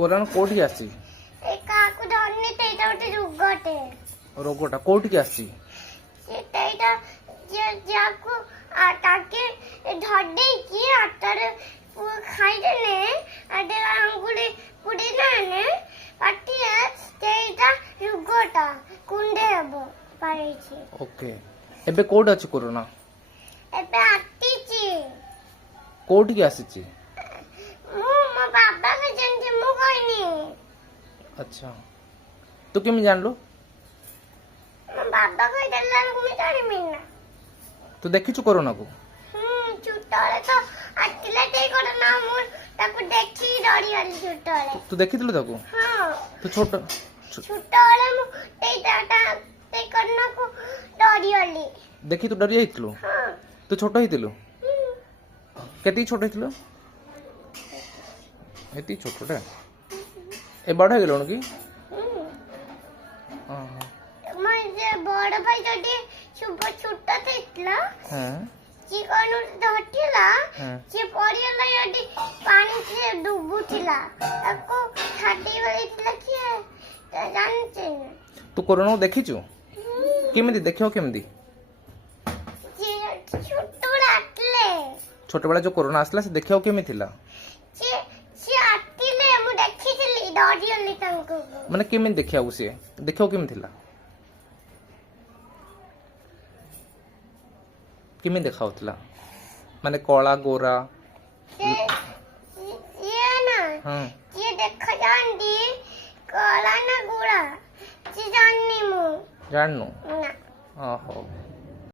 corona कोठी आसी ए काकु धरनी तेटा उठे रुगटे रोगटा कोठी आसी से तेटा जे जाकु आटाके धडे की आटारे खाइदे ने आटे अंगुली पुडी ने पाटिया तेटा रुगटा कुंडे हबो पाइछि ओके एबे कोड अछि कोरोना एबे आटीछि कोठी आसी मो बाबा के जंती मु कहनी अच्छा तू केम जानलो मो बाबा कहि देला मु जानि मिना तू देखिछु कोरोना को छुट्टाले तो आतिला ते कोरोना मु ताको देखि डरी आली छुट्टाले तू देखिथिलु ताको हां तू छोट छुट्टाले मु ते डाटा ते कोरोना को डरी आली देखि तू डरी आइथिलु हां तू छोट हिथिलु केती छोट हिथिलु एती छोटटा ए बड़ हे गेलोन की हां मैं जे बड़ भाई जदी सुबह छुट्टा थेतला हां जी कोन धटिला हां जे परियला यदि पानी से डुबुथिला ताको छाटी वाली थिला किए त जानते तू कोरोना को देखिछु केमिति देखियो केमिति जे छुट्टू रातले छोट बेला जो कोरोना आसला से देखियो केमि थिला से आतिले मु देखिथिली डरियली तांको माने केमिति देखियो से देखियो केमि थिला केमि देखाउतला माने कोला गोरा ये ना हां ये देखा जानदी कोला ना गोरा जी जाननी मु जाननु ना ओहो